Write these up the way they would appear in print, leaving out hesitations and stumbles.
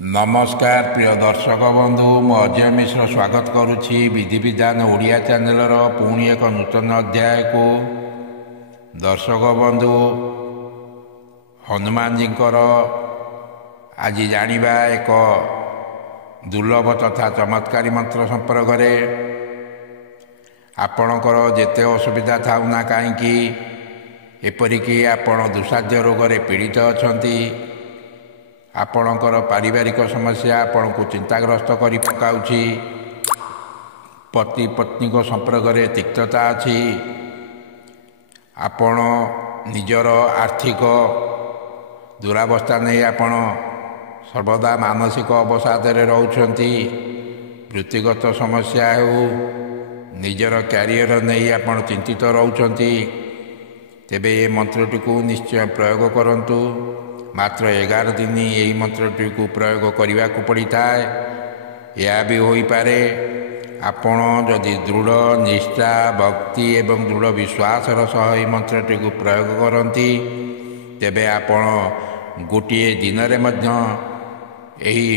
नमस्कार प्रिय दर्शक बंधु मु अजय मिश्र स्वागत करुछि विधि विधान ओडिया चैनल पुणी एक नूतन अध्याय को। दर्शक बंधु हनुमान जी आज जानिबा एक दुर्लभ तथा चमत्कारी मंत्र संपर्क में आपणकर जेते असुविधा थाउ ना कहीं एपरिकी आपण दुसाध्य रोग रे पीड़ित अछंती आपणकर पारिवारिक समस्या आपण को चिंताग्रस्त करि पकाउछि पति पत्नी को संपर्क में तिक्तता अछि आपण निजर आर्थिक दुरावस्था नहीं आपण सर्वदा मानसिक अवसाद रे रहउछंती वृत्तिगत समस्या हो निजर कैरियर नहीं आपण चिंतित रहउछंती तेबे ये मंत्रटी को निश्चय प्रयोग करंतु। मात्र 11 दिन यही मंत्रटी को प्रयोग करने को पड़ता है। यह भी हो पारे आपण जदि दृढ़ निष्ठा भक्ति एवं दृढ़ विश्वास सह मंत्रटी को प्रयोग करती तेबे आपण गोटे दिन में यही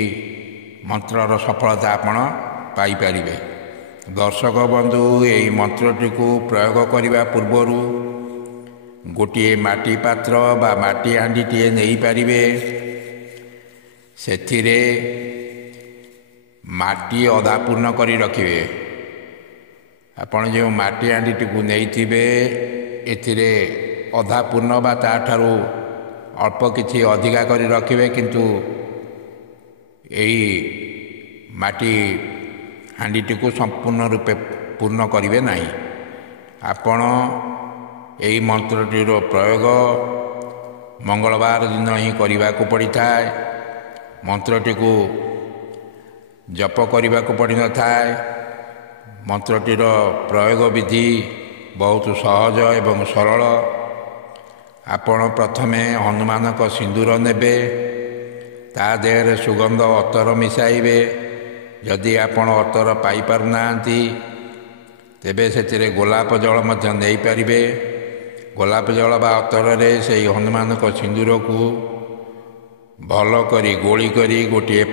मंत्रर सफलता आपण पाइपर। दर्शक बंधु यही मंत्रटी को प्रयोग करने पूर्वर गोटे माटी पात्र बा माटी हांडीटे नहीं पारिबे सेथिरे माटी अधा पूर्ण करी रखिबे। आपण जो माटी हांडीटी को नैथिबे एथिरे अधा पूर्ण बा ताठारू अल्प किछि अधिका करी रखिबे किंतु एई माटी हांडीटी को संपूर्ण रूपे पूर्ण करिवे नाही। आपण यही मंत्रटीर प्रयोग मंगलवार दिन ही करने को पड़ता है। मंत्रटी को जप करने को पड़ न था। मंत्रटीर प्रयोग विधि बहुत सहज एवं सरल। आपण प्रथमे हनुमान को सिंदूर नेबे ता देहरे सुगंध अतर मिसाइबे। जदि आपण अतर पाई पारुनांती तेबे सेतिरे गोलाप जल मध्य नहीं पारिबे। गोलाप जल बा अतर से हनुमान को सिंदूर को भल करी गोली करी गोटे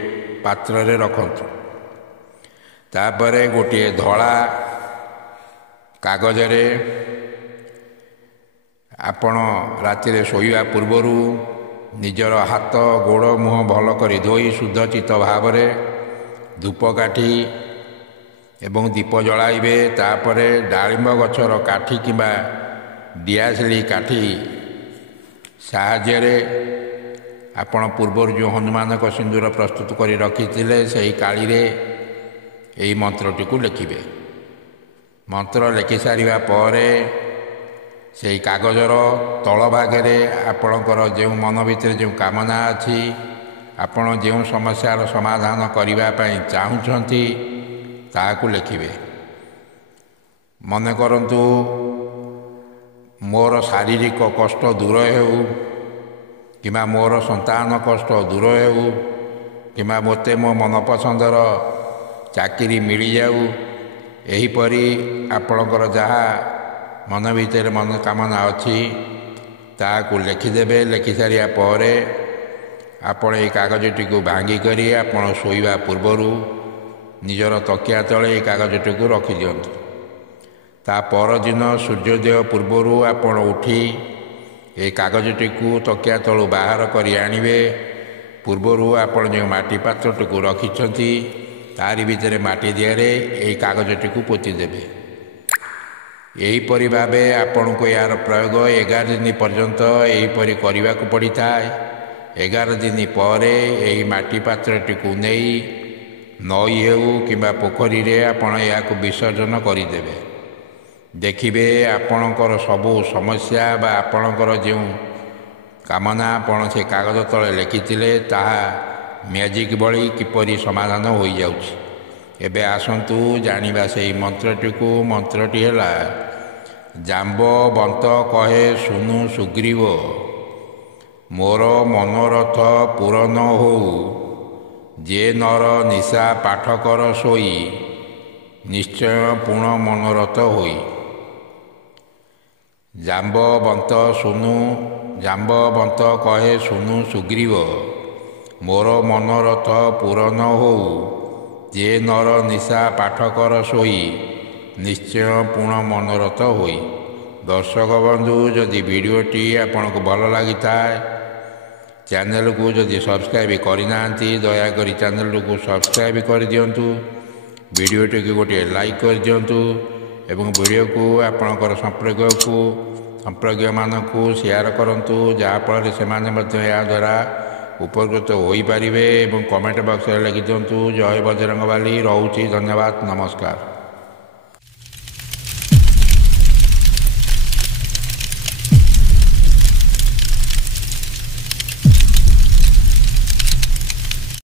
पात्र रे रखंतु। तापरे गोटे धला कागज रे आपण राति शोइबा पूर्वर निजर हाथ गोड़ मुह भल करी धोई शुद्ध चित्त भाव रे धूपकाठी एवं दीप जलाइबे। तापरे डालिंब गछर काठी किंबा दियासिली काठी साहाय्य आपण पूर्वर जो हनुमान को सिंदूर प्रस्तुत कर रखी से काली रे यही मंत्रटी को लिखिबे। मंत्र लिखि सारिबा परे से कागजर तल भागे आपणकर जो मन भितर जो कामना अच्छी आपण जो समस्यार समाधान करने चाहूँगी ताकू लिखिबे। मन करंतु मोर शारीरिक कष्ट दूर हो कि मोर संतान कष्ट दूर हो कि मते मो मनपसंदर चाकरी मिल जाऊ। एहीपरि आपणकर जहाँ मन भितर मनोकामना अच्छी ताकू लिखिदेवे। लिखि सारिया परे आपण ये कागजटी को भांगी करी आपण शोइबा पूर्वर निजर तकिया तले कागजटी को रखी दियंतु। ता परदिन सूर्योदय पूर्वर आपण उठी ए कागजटी को तकिया तलू बाहर करी आनिबे। पूर्वर आपण जो माटी पात्रटी को रखिछंती तारी भितर माटी दियारे ए कागजटी को पोती देबे। एहीपरि भावे आपण को यार प्रयोग 11 दिन पर्यंत एहीपरि करने को पड़ता है। 11 दिन पर यही माटी पात्रटी को नहीं नई हो कि पोखरी रे आपण या विसर्जन करदेवे। देखिबे आपणकर सबू समस्या बा आपणकर जो कामना आपण से कागज तले लिखिथिले ताहा मैजिक भली किपरि समाधान हो जाउछि। एबे आसंतु जानिबा से मंत्रटी को। मंत्रटी हैला जाम्बवंत कहे सुनु सुग्रीव मोर मनोरथ पूरण हो जे नर निशा पाठकर सोई निश्चय पूर्ण मनोरथ होई। जाम्बवंत कहे सुनु सुग्रीव ମୋର ମନୋରଥ ପୂରଣ ହଉ। ଯେ ନର ନିଶା ପାଠ କର ଶୋଇ, ନିଶ୍ଚୟ ପୂର୍ଣ୍ଣ ମନୋରଥ ହୋଇ। ଦର୍ଶକ ବନ୍ଧୁ, ଯଦି ଭିଡ଼ିଓଟି ଆପଣଙ୍କୁ ଭଲ ଲାଗିଥାଏ, ଚ୍ୟାନେଲକୁ ଯଦି ସବସ୍କ୍ରାଇବ୍ କରିନାହାନ୍ତି, ଦୟାକରି ଚ୍ୟାନେଲକୁ ସବସ୍କ୍ରାଇବ୍ କରିଦିଅନ୍ତୁ। ଭିଡ଼ିଓଟିକୁ ଗୋଟିଏ ଲାଇକ୍ କରିଦିଅନ୍ତୁ ଏବଂ ଭିଡ଼ିଓକୁ ଆପଣଙ୍କର ସମ୍ପର୍କୀୟମାନଙ୍କୁ ସେୟାର କରନ୍ତୁ, ଯାହାଫଳରେ ସେମାନେ ମଧ୍ୟ ଏହାଦ୍ୱାରା ଉପକୃତ ହୋଇପାରିବେ। ଏବଂ କମେଣ୍ଟ ବକ୍ସରେ ଲେଖିଦିଅନ୍ତୁ ଜୟ ବଜରଙ୍ଗବାଲି। ରହୁଛି, ଧନ୍ୟବାଦ, ନମସ୍କାର।